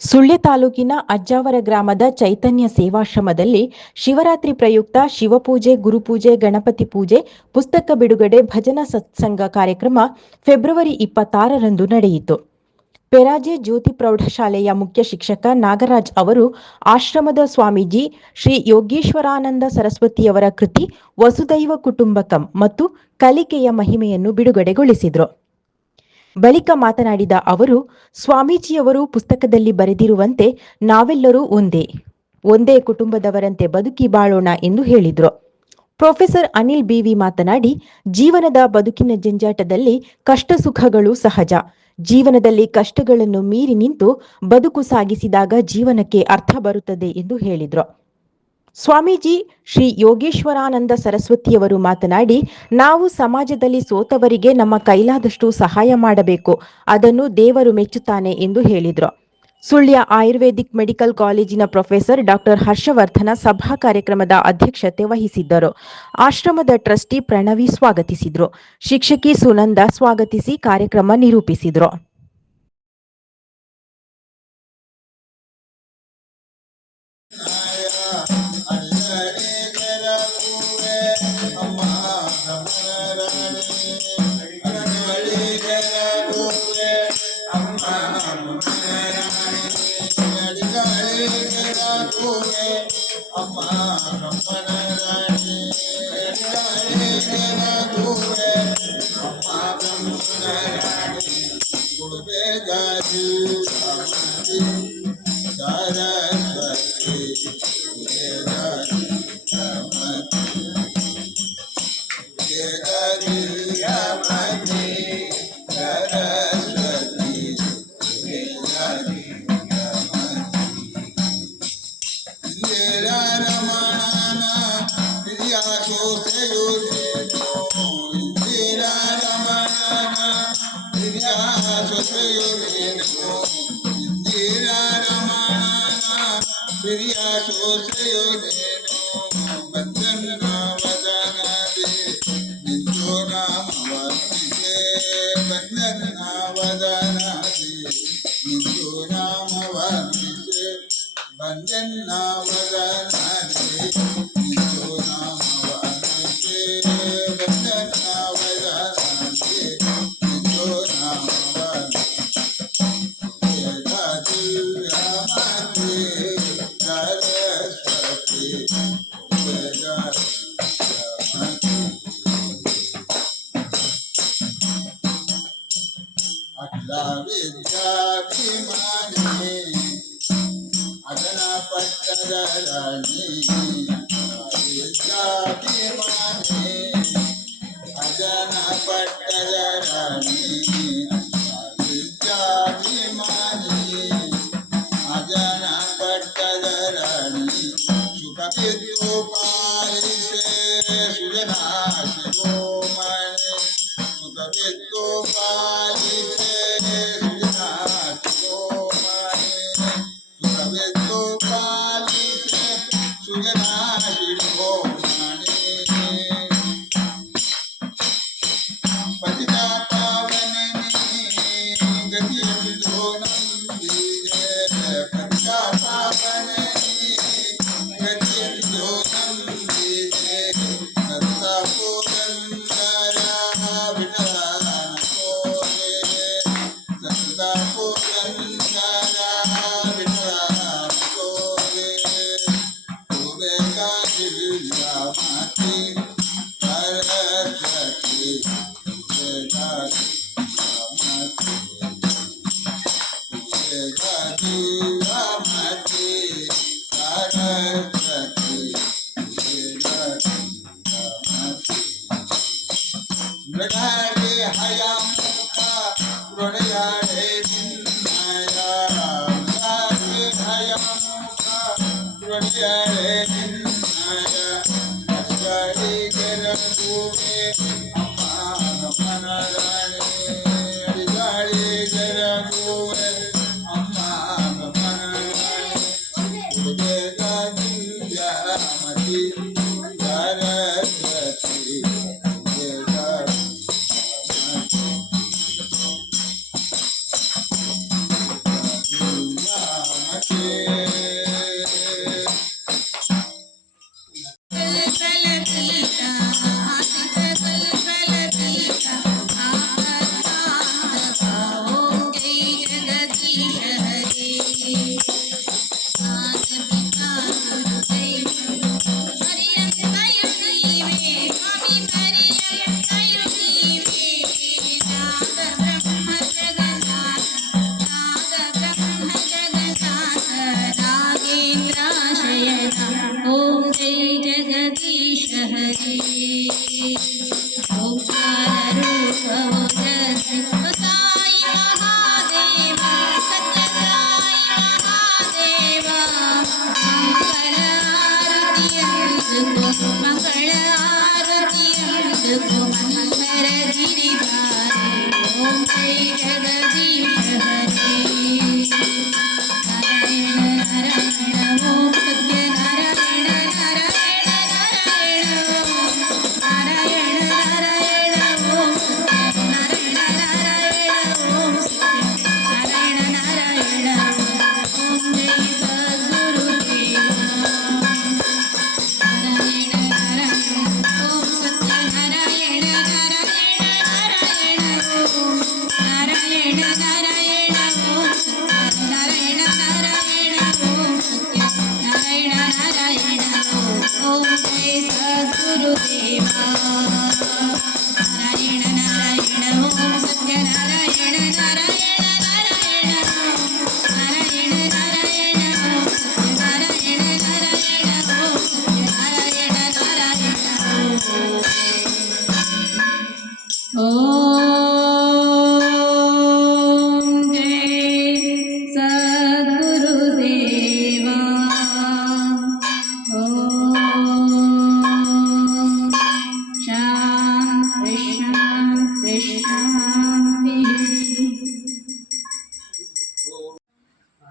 ಸುಳ್ಯ ತಾಲೂಕಿನ ಅಜ್ಜಾವರ ಗ್ರಾಮದ ಚೈತನ್ಯ ಸೇವಾಶ್ರಮದಲ್ಲಿ ಶಿವರಾತ್ರಿ ಪ್ರಯುಕ್ತ ಶಿವಪೂಜೆ, ಗುರುಪೂಜೆ, ಗಣಪತಿ ಪೂಜೆ, ಪುಸ್ತಕ ಬಿಡುಗಡೆ, ಭಜನಾ ಸತ್ಸಂಗ ಕಾರ್ಯಕ್ರಮ ಫೆಬ್ರವರಿ 26ರಂದು ನಡೆಯಿತು. ಪೆರಾಜೆ ಜ್ಯೋತಿ ಪ್ರೌಢಶಾಲೆಯ ಮುಖ್ಯ ಶಿಕ್ಷಕ ನಾಗರಾಜ್ ಅವರು ಆಶ್ರಮದ ಸ್ವಾಮೀಜಿ ಶ್ರೀ ಯೋಗೀಶ್ವರಾನಂದ ಸರಸ್ವತಿಯವರ ಕೃತಿ ವಸುದೈವ ಕುಟುಂಬಕಂ ಮತ್ತು ಕಲಿಕೆಯ ಮಹಿಮೆಯನ್ನು ಬಿಡುಗಡೆಗೊಳಿಸಿದರು. ಬಳಿಕ ಮಾತನಾಡಿದ ಅವರು, ಸ್ವಾಮೀಜಿಯವರು ಪುಸ್ತಕದಲ್ಲಿ ಬರೆದಿರುವಂತೆ ನಾವೆಲ್ಲರೂ ಒಂದೇ ಕುಟುಂಬದವರಂತೆ ಬದುಕಿ ಬಾಳೋಣ ಎಂದು ಹೇಳಿದರು. ಪ್ರೊಫೆಸರ್ ಅನಿಲ್ ಬಿವಿ ಮಾತನಾಡಿ, ಜೀವನದ ಬದುಕಿನ ಜಂಜಾಟದಲ್ಲಿ ಕಷ್ಟ ಸುಖಗಳು ಸಹಜ. ಜೀವನದಲ್ಲಿ ಕಷ್ಟಗಳನ್ನು ಮೀರಿ ನಿಂತು ಬದುಕು ಸಾಗಿಸಿದಾಗ ಜೀವನಕ್ಕೆ ಅರ್ಥ ಬರುತ್ತದೆ ಎಂದು ಹೇಳಿದರು. ಸ್ವಾಮೀಜಿ ಶ್ರೀ ಯೋಗೇಶ್ವರಾನಂದ ಸರಸ್ವತಿಯವರು ಮಾತನಾಡಿ, ನಾವು ಸಮಾಜದಲ್ಲಿ ಸೋತವರಿಗೆ ನಮ್ಮ ಕೈಲಾದಷ್ಟು ಸಹಾಯ ಮಾಡಬೇಕು, ಅದನ್ನು ದೇವರು ಮೆಚ್ಚುತ್ತಾನೆ ಎಂದು ಹೇಳಿದರು. ಸುಳ್ಯ ಆಯುರ್ವೇದಿಕ್ ಮೆಡಿಕಲ್ ಕಾಲೇಜಿನ ಪ್ರೊಫೆಸರ್ ಡಾಕ್ಟರ್ ಹರ್ಷವರ್ಧನ ಸಭಾ ಕಾರ್ಯಕ್ರಮದ ಅಧ್ಯಕ್ಷತೆ ವಹಿಸಿದ್ದರು. ಆಶ್ರಮದ ಟ್ರಸ್ಟಿ ಪ್ರಣವಿ ಸ್ವಾಗತಿಸಿದರು. ಶಿಕ್ಷಕಿ ಸುನಂದ ಸ್ವಾಗತಿಸಿ ಕಾರ್ಯಕ್ರಮ ನಿರೂಪಿಸಿದರು.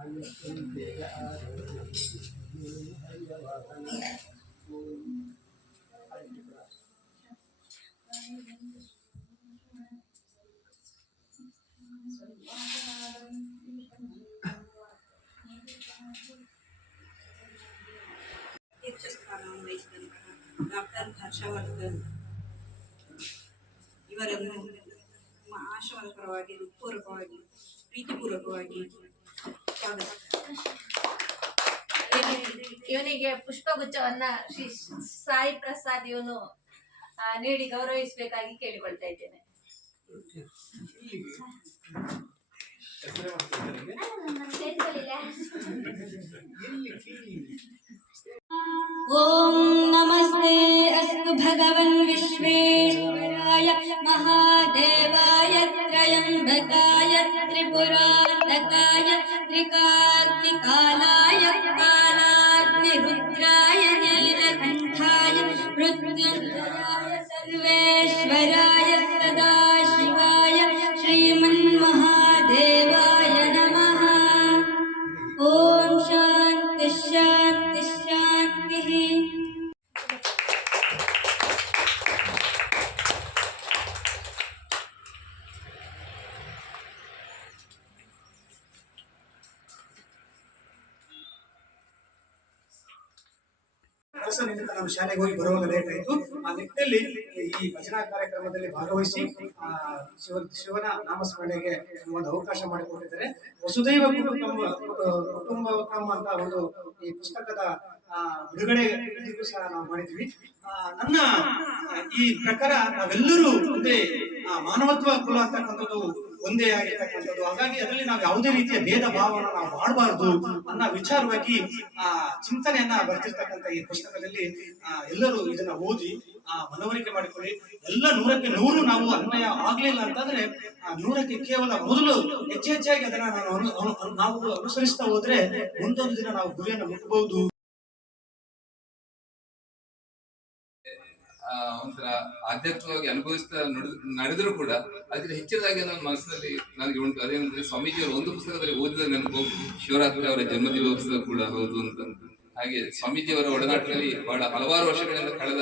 ಅಧ್ಯಕ್ಷಸ್ಥಾನವನ್ನು ವಹಿಸಿದಂತಹ ಡಾಕ್ಟರ್ ಹರ್ಷವರ್ಧನ್ ಇವರನ್ನು ನಮ್ಮ ಆಶ್ರಮದ ಪರವಾಗಿ ಹೃತ್ಪೂರ್ವಕವಾಗಿ ಪ್ರೀತಿಪೂರ್ವಕವಾಗಿ ಸ್ವಾಗತ. ಇವನಿಗೆ ಪುಷ್ಪಗುಚ್ಛವನ್ನ ಶ್ರೀ ಸಾಯಿ ಪ್ರಸಾದ್ ಇವನು ನೀಡಿ ಗೌರವಿಸಬೇಕಾಗಿ ಕೇಳಿಕೊಳ್ತಾ ಇದ್ದೇನೆ. ಓಂ ನಮಸ್ತೆ ಅಸ್ತು ಭಗವನ್ ವಿಶ್ವೇಶ್ವರಾಯ ಮಹಾದೇವಾಯ ತ್ರಯಂಬಕಾಯ ತ್ರಿಪುರಾಂತಕಾಯ ತ್ರಿಕಾಗ್ನಿಕಾಲಾಯ ಕಾಲಾಗ್ನಿರುದ್ರಾಯ ನೀಲಕಂಠಾಯ ಮೃತ್ಯುಂಜಯಾಯ ಸರ್ವೇಶ್ವರಾಯ ಸದಾಶಿವಾಯ ಶ್ರೀಮನ್ಮಹಾದೇವಾಯ ನಮಃ. ಓಂ ಶಾಂತಿ ಶಾಂತಿ ಶಾಂತಿ. ಕೆಲಸ ನಿಮಿತ್ತ ನಾನು ಶಾಲೆಗೆ ಹೋಗಿ ಬರುವಾಗ ಲೇಟ್ ಆಯಿತು. ಆ ನಿಟ್ಟಿನಲ್ಲಿ ಈ ಭಜನಾ ಕಾರ್ಯಕ್ರಮದಲ್ಲಿ ಭಾಗವಹಿಸಿ ಶಿವನ ನಾಮಸ್ಮರಣೆಗೆ ಒಂದು ಅವಕಾಶ ಮಾಡಿಕೊಟ್ಟಿದ್ದಾರೆ. ವಸುದೈವ ಕುಟುಂಬಕಂ ಅಂತ ಒಂದು ಈ ಪುಸ್ತಕದ ಬಿಡುಗಡೆ ಸಹ ನಾವು ಮಾಡಿದ್ವಿ. ನನ್ನ ಈ ಪ್ರಕಾರ ನಾವೆಲ್ಲರೂ ಒಂದೇ ಮಾನವತ್ವ ಕುಲ ಅಂತಕ್ಕಂಥದ್ದು ಒಂದೇ ಆಗಿರ್ತಕ್ಕಂಥದ್ದು. ಹಾಗಾಗಿ ಅದರಲ್ಲಿ ನಾವು ಯಾವುದೇ ರೀತಿಯ ಭೇದ ಭಾವನ ನಾವು ಮಾಡಬಾರ್ದು ಅನ್ನೋ ವಿಚಾರವಾಗಿ ಚಿಂತನೆಯನ್ನ ಬರ್ತಿರ್ತಕ್ಕಂಥ ಈ ಪುಸ್ತಕದಲ್ಲಿ ಎಲ್ಲರೂ ಇದನ್ನ ಓದಿ ಮನವರಿಕೆ ಮಾಡಿಕೊಳ್ಳಿ. ಎಲ್ಲ 100ಕ್ಕೆ 100 ನಾವು ಅನ್ವಯ ಆಗ್ಲಿಲ್ಲ ಅಂತಂದ್ರೆ 100ಕ್ಕೆ ಕೇವಲ ಮೊದಲು ಹೆಚ್ಚೆಚ್ಚಾಗಿ ಅದನ್ನ ನಾವು ಅನುಸರಿಸ್ತಾ ಹೋದ್ರೆ ಮುಂದೊಂದು ದಿನ ನಾವು ಗುರಿಯನ್ನು ಮುಟ್ಟಬಹುದು. ಒಂಥರ ಆಧ್ಯಾತ್ಮಿಕವಾಗಿ ಅನುಭವಿಸ್ತಾ ನಡೆದ್ರು ಕೂಡ ಅದಕ್ಕೆ ಹೆಚ್ಚಿನದಾಗಿ ನನ್ನ ಮನಸ್ಸಿನಲ್ಲಿ ನನಗೆ ಉಂಟು. ಅದೇನಂದ್ರೆ ಸ್ವಾಮೀಜಿಯವರು ಒಂದು ಪುಸ್ತಕದಲ್ಲಿ ಓದಿದ ನೆನಪು ಶಿವರಾತ್ರಿ ಅವರ ಜನ್ಮದಿವಸ ಕೂಡ ಹೌದು ಅಂತ. ಹಾಗೆ ಸ್ವಾಮೀಜಿಯವರ ಒಡನಾಟದಲ್ಲಿ ಬಹಳ ಹಲವಾರು ವರ್ಷಗಳಿಂದ ಕಳೆದ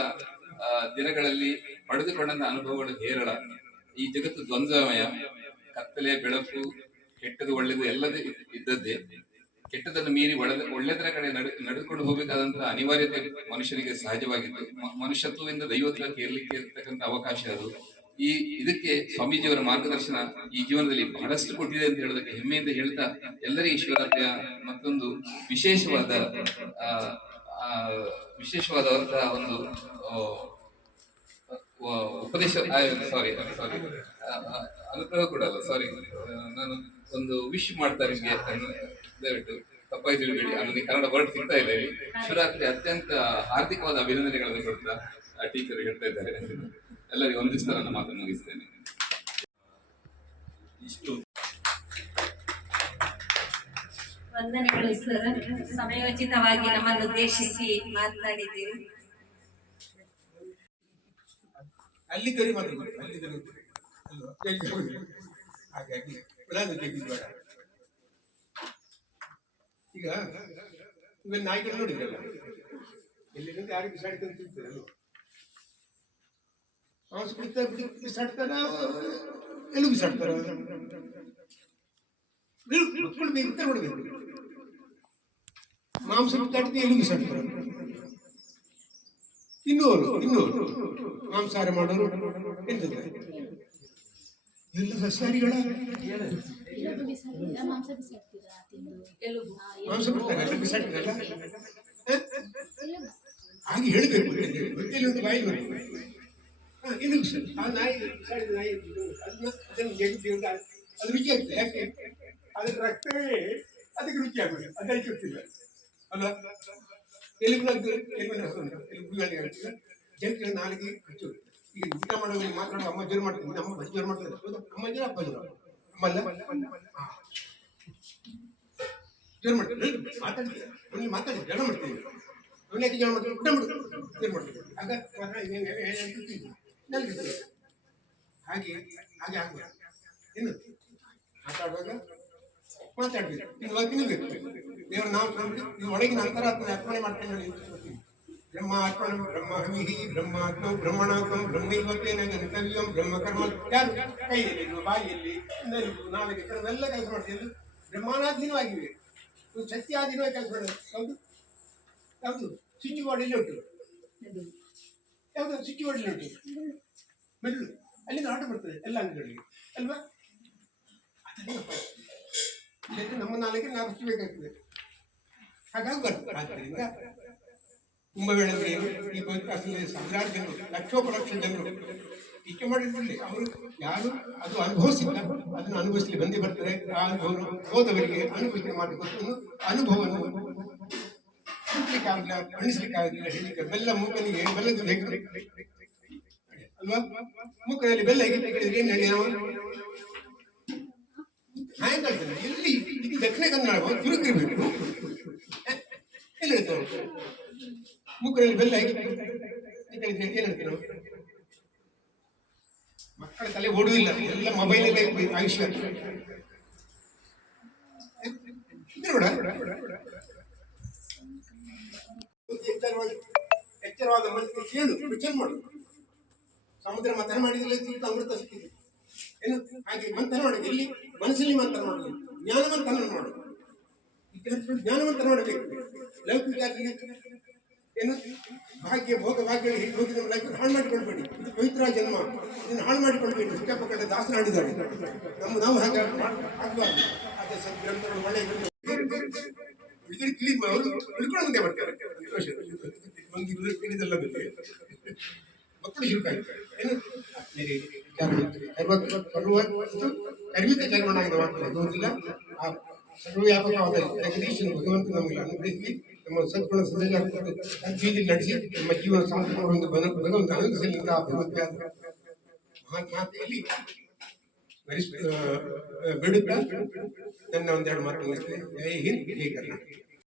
ದಿನಗಳಲ್ಲಿ ಪಡೆದುಕೊಂಡಂತ ಅನುಭವಗಳು ಹೇರಳ. ಈ ಜಗತ್ತು ದ್ವಂದ್ವಮಯ, ಕತ್ತಲೆ ಬೆಳಕು, ಕೆಟ್ಟದು ಒಳ್ಳೆದು ಎಲ್ಲದೂ ಇದ್ದದ್ದೇ. ಕೆಟ್ಟದನ್ನು ಮೀರಿ ಒಳ್ಳೆದರ ಕಡೆ ನಡೆದುಕೊಂಡು ಹೋಗಬೇಕಾದಂತಹ ಅನಿವಾರ್ಯತೆ ಮನುಷ್ಯನಿಗೆ ಸಹಜವಾಗಿತ್ತು. ಮನುಷ್ಯತ್ವದಿಂದ ದೈವತ್ವಕ್ಕೆ ಏರ್ಲಿಕ್ಕೆ ಇರ್ತಕ್ಕಂಥ ಅವಕಾಶ ಅದು. ಇದಕ್ಕೆ ಸ್ವಾಮೀಜಿಯವರ ಮಾರ್ಗದರ್ಶನ ಈ ಜೀವನದಲ್ಲಿ ಬಹಳಷ್ಟು ಕೊಟ್ಟಿದೆ ಅಂತ ಹೇಳೋದಕ್ಕೆ ಹೆಮ್ಮೆಯಿಂದ ಹೇಳ್ತಾ, ಎಲ್ಲರಿಗೂ ಶಿವರಾತ್ರಿಯ ಮತ್ತೊಂದು ವಿಶೇಷವಾದಂತಹ ಒಂದು ಉಪದೇಶ ಅನುಗ್ರಹ ಕೂಡ ಅಲ್ಲ, ನಾನು ಒಂದು ವಿಶ್ ಮಾಡ್ತಾರೆ ನಿಮಗೆ, ದಯವಿಟ್ಟು ತಪ್ಪಾಗಿ ತಿಳಿಬೇಡಿ. ನನಗೆ ಕನ್ನಡ ವರ್ಡ್ ಸಿಗ್ತಾ ಇಲ್ಲ. ಶಿವರಾತ್ರಿ ಅತ್ಯಂತ ಹಾರ್ದಿಕವಾದ ಅಭಿನಂದನೆಗಳನ್ನು ಕೊಡ್ತಾ ಟೀಚರ್ ಹೇಳ್ತಾ ಇದ್ದಾರೆ. ಎಲ್ಲರಿಗೂ ಒಂದಿಷ್ಟು ನನ್ನ ಮಾತನ್ನು ಮುಗಿಸ್ತೇನೆ. ಇಷ್ಟು ವಂದನೆಗಳು ಸರ್, ಸಮಯೋಚಿತವಾಗಿ ನಮ್ಮನ್ನು ಉದ್ದೇಶಿಸಿ ಮಾತನಾಡಿದ್ದೀರಿ. ಅಲ್ಲಿ ಕರಿ ಮಾತ್ರ ಹಾಗಾಗಿ ಬೇಡ. ಈಗ ಇವಾಗ ನಾಯಿಗಳು ನೋಡಿದ್ರಲ್ಲ, ಎಲ್ಲಿಂದ ಯಾರು ಬಿಸಾಡ್ಕೊಂಡು ತಿಂತೀರಲ್ಲ, ಮಾಂಸ ಬಿಸಾಡ್ತಾರ, ಎಲ್ಲೂ ಬಿಸಾಡ್ತಾರ. ನೋಡ್ಬೇಕು, ಮಾಂಸ ಬಿಸಾಡ್ತಿ ಎಲ್ಲೂ ಬಿಸಾಡ್ತಾರ. ಇನ್ನೂರು ಮಾಂಸಾಹಾರ ಮಾಡೋರು ಎಂತಂದ್ರೆ ಎಲ್ಲ ಸಸ್ಯಾಹಾರಿಗಳ ಮಾಂಸ ಬಿಡ್ತಾರಲ್ಲ, ಬಿಸಾಡ್ತಾರಲ್ಲ. ಹಾಗೆ ಹೇಳ್ಬೇಕು, ಗೊತ್ತಿಲ್ಲ ಒಂದು ಬಾಯಿ ಇನ್ನು ಆ ನಾಯಿ ಬಿಸಾಡಿದ ನಾಯಿ ಅದನ್ನು ಜಗತ್ತಿಂದ ಅದು ರುಚಿ ಆಗ್ತದೆ. ಯಾಕೆ? ಅದ್ರ ರಕ್ತವೇ ಅದಕ್ಕೆ ರುಚಿ ಆಗೋದು, ಅದಕ್ಕೆ ಗೊತ್ತಿಲ್ಲ ಅಲ್ವಾ? ಜನಕ್ಕೆ ನಾಲಿಗೆ ಹೆಚ್ಚು. ಈಗ ಊಟ ಮಾಡೋದು ಮಾತಾಡೋ ಅಮ್ಮ ಜೋರು ಮಾಡ್ತೀನಿ, ನಮ್ಮ ಬಜ್ಜಿ ಜೋರು ಮಾಡ್ತಾರೆ, ಅಮ್ಮ ಜೋರು ಅಪ್ಪ ಜೋರು ಅಮ್ಮಲ್ಲ ಜೋರು ಮಾಡ್ತೀವಿ, ಮಾತಾಡ್ತೀವಿ, ಅವನಿಗೆ ಮಾತಾಡಿ ಜನ ಮಾಡ್ತೀವಿ, ಅವನ್ಯಾಕೆ ಜನ ಮಾಡ್ತೀವಿ, ಊಟ ಮಾಡೋದು ಜೋರು ಮಾಡ್ತೀವಿ. ಆಗ ನನಗೆ ಹಾಗೆ ಹಾಗೆ ಆಗುವ ಏನು ಮಾತಾಡುವಾಗ ಮಾತಾಡ್ಬೇಕು, ತಿನ್ಬೇಕು. ದೇವರ ನಾಮ ಇದು ಒಳಗಿನ ಅಂತರಾತ್ಮ ಅರ್ಪಣೆ ಮಾಡ್ಕೊಂಡು ನಿಂತ್ಕೊಳ್ತೀವಿ. ಬ್ರಹ್ಮ ಅರ್ಪಣೆ ಬ್ರಹ್ಮ ಹವಿಹಿ ಬ್ರಹ್ಮಾತ್ಮ ಬ್ರಹ್ಮಣಾತ್ಮ ಬ್ರಹ್ಮೈವತ್ತೇನ ಗಂತವ್ಯಂ ಬ್ರಹ್ಮಕರ್ಮ ಯಾರು ಕೈಯಲ್ಲಿ ಬಾಯಿಯಲ್ಲಿ ನಾಲಿಗೆ ಎಲ್ಲ ಕೆಲಸ ಮಾಡ್ತೀವಿ. ಬ್ರಹ್ಮಾನಾಧೀನವಾಗಿವೆ, ಸತ್ಯಾಧೀನವಾಗಿ ಕೆಲಸ ಮಾಡೋದು. ಯಾವುದು ಸ್ವಿಚ್ ಬೋರ್ಡಲ್ಲಿ ಉಂಟು, ಯಾವುದು ಸ್ವಿಚ್ ಬೋರ್ಡಲ್ಲಿ ಉಂಟು ಮೆಲ್ಲು, ಅಲ್ಲಿಂದ ಆರ್ಡರ್ ಬರ್ತದೆ ಎಲ್ಲ ಅಂಗಡಿಗಳಿಗೆ ಅಲ್ವಾ? ಅದನ್ನು ನಮ್ಮ ನಾಲಿಗೆ ನಾವು ಬೇಕಾಗ್ತದೆ. ಹಾಗಾಗಿ ಬರ್ತದೆ. ಆದ್ದರಿಂದ ಕುಂಭಮೇಳದಲ್ಲಿ ಈ ಪವಿತ್ರ ಸಾವಿರಾರು ಜನರು, ಲಕ್ಷೋಪಲಕ್ಷ ಜನರು ಟೀಕೆ ಮಾಡಿದ್ರಲ್ಲಿ ಅವರು ಯಾರು ಅದು ಅನುಭವಿಸಿಲ್ಲ, ಅದನ್ನು ಅನುಭವಿಸಲಿ ಬಂದೇ ಬರ್ತಾರೆ. ಆ ಅನುಭವ ಹೋದವರಿಗೆ ಅನುಭವಿಸಿದ ಮಾತು ಗೊತ್ತು, ಅನುಭವವನ್ನು ಸುಡ್ಲಿಕ್ಕೆ ಆಗಲಿಲ್ಲ, ಅಣಿಸ್ಲಿಕ್ಕೆ ಆಗಲಿಲ್ಲ, ಹೇಳಲಿಕ್ಕೆ ಬೆಲ್ಲ ಮೂಕನಿಗೆ ಬೆಲ್ಲದ ಹೇಗೆ ಅಲ್ವಾ? ಮೂಕನಲ್ಲಿ ಬೆಲ್ಲ ಹೇಗೆ ತೆಗೆದ್ರೆ ಏನು ಹೇಳಿ ನಾವು ಸಾಯಂಕಾಲ ಎಲ್ಲಿ ಇದು ದಕ್ಷಿಣ ಕನ್ನಡ ತಿರುಗಿರ್ಬೇಕು, ಎಲ್ಲಿ ಹೇಳ್ತಾರೆ ಮೂಕರಲ್ಲಿ ಬೆಲ್ಲ ಹೇಗೆ ಏನ್ ಹೇಳ್ತಾರೆ ನಾವು? ಮಕ್ಕಳ ತಲೆ ಓಡುವುದಿಲ್ಲ, ಎಲ್ಲ ಮೊಬೈಲ್ ಆಯುಷ್ಯ ಎಚ್ಚರವಾದ ಮನಸ್ಸಿಗೆ ಕೇಳು, ವಿಚಾರ ಮಾಡು. ಸಮುದ್ರ ಮಂಥನ ಮಾಡಿದ್ರೆ ಅಮೃತ ಸಿಕ್ಕಿದೆ ಏನು? ಹಾಗೆ ಮಂಥನ ಮಾಡೋದು ಎಲ್ಲಿ? ಮನಸ್ಸಲ್ಲಿ ಮಂಥನ ಮಾಡೋದು, ಜ್ಞಾನ ಮಂಥನ ಮಾಡೋದು. ಜ್ಞಾನ ಮಂಥನ ಮಾಡಬೇಕು. ಲೌಕಿಕ ಏನು ಭಾಗ್ಯ ಭೋಗ ಭಾಗ್ಯಗಳು ಹೇಗೆ ಹೋಗಿ ನಮ್ಮ ಲೈಫ್ ಹಾಳು ಮಾಡಿಕೊಳ್ಬೇಡಿ. ಇದು ಪವಿತ್ರ ಜನ್ಮ, ಇದನ್ನು ಹಾಳು ಮಾಡಿಕೊಳ್ಬೇಡಿ. ಸಿಕ್ಕಾಪಟ್ಟ ದಾಸನ ಆಡಿದ್ದಾರೆ, ನಾವು ಹಾಗೆ ಆಗಬಾರ್ದು. ಅದೇ ಸದ್ಗ್ರಂಥಗಳು ಒಳ್ಳೆ ಅವರು ಉಳ್ಕೊಂಡು ಮುಂದೆ ಬರ್ತಾರೆ. ತಿಳಿದಲ್ಲ ಮಕ್ಕಳು ಶುರುಕಾಗ್ತಾರೆ ಏನು ಕರ್ಮಿಕ ಚರ್ಮನಾಗಿದ ಮಾತ್ರ ಓದಿಲ್ಲ. ಆ ಸರ್ವವ್ಯಾಪಕವಾದ ಜಗದೀಶನ ಭಗವಂತ ನಮಗೆ ಅನುಗ್ರಹಿಸಿ ನಮ್ಮ ಸದ್ಗುಣ ಸದಜ ಬೀದಿ ನಡೆಸಿ ನಮ್ಮ ಜೀವನ ಸಂಪೂರ್ಣ ಭಗವಂತ ಅನುಗ್ರಹಿಸಲಿಂದ ಭಗವದ್ಭ್ಯಾಸ ಮಹಾತ್ಮಾತೆಯಲ್ಲಿ ಬಿಡುತ್ತಾ ನನ್ನ ಒಂದೆರಡು ಮಾತು ಜೈ ಹಿಂದ್ ಜೈ ಕರ್ನಾಟಕ.